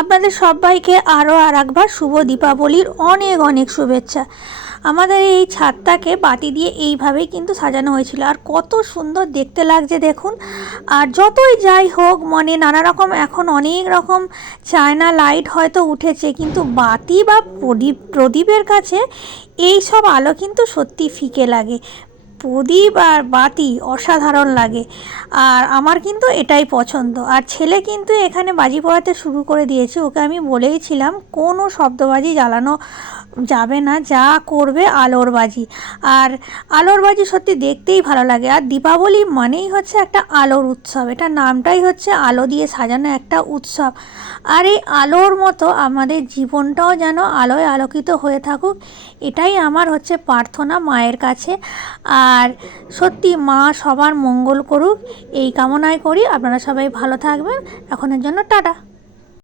আপনাদের সবাইকে আরও একবার শুভ দীপাবলির অনেক অনেক শুভেচ্ছা। আমাদের এই ছাদটাকে বাতি দিয়ে এইভাবেই কিন্তু সাজানো হয়েছিল, আর কত সুন্দর দেখতে লাগছে দেখুন। আর যতই যাই হোক, মানে নানা রকম এখন অনেক রকম চায়না লাইট হয়তো উঠেছে, কিন্তু বাতি বা প্রদীপের কাছে এই সব আলো কিন্তু সত্যি ফিকে লাগে। প্রদীপ আর বাতি অসাধারণ লাগে, আর আমার কিন্তু এটাই পছন্দ। আর ছেলে কিন্তু এখানে বাজি পোড়াতে শুরু করে দিয়েছে। ওকে আমি বলেইছিলাম কোনো শব্দবাজি জ্বালানো যাবে না, যা করবে আলোর বাজি। আর আলোর বাজি সত্যি দেখতেই ভালো লাগে। আর দীপাবলি মানেই হচ্ছে একটা আলোর উৎসব, এটা নামটাই হচ্ছে আলো দিয়ে সাজানো একটা উৎসব। আর এই আলোর মতো আমাদের জীবনটাও যেন আলোয় আলোকিত হয়ে থাকুক, এটাই আমার হচ্ছে প্রার্থনা মায়ের কাছে। আর সত্যি মা সবার মঙ্গল করুক, এই কামনাই করি। আপনারা সবাই ভালো থাকবেন। এখনের জন্য টাটা।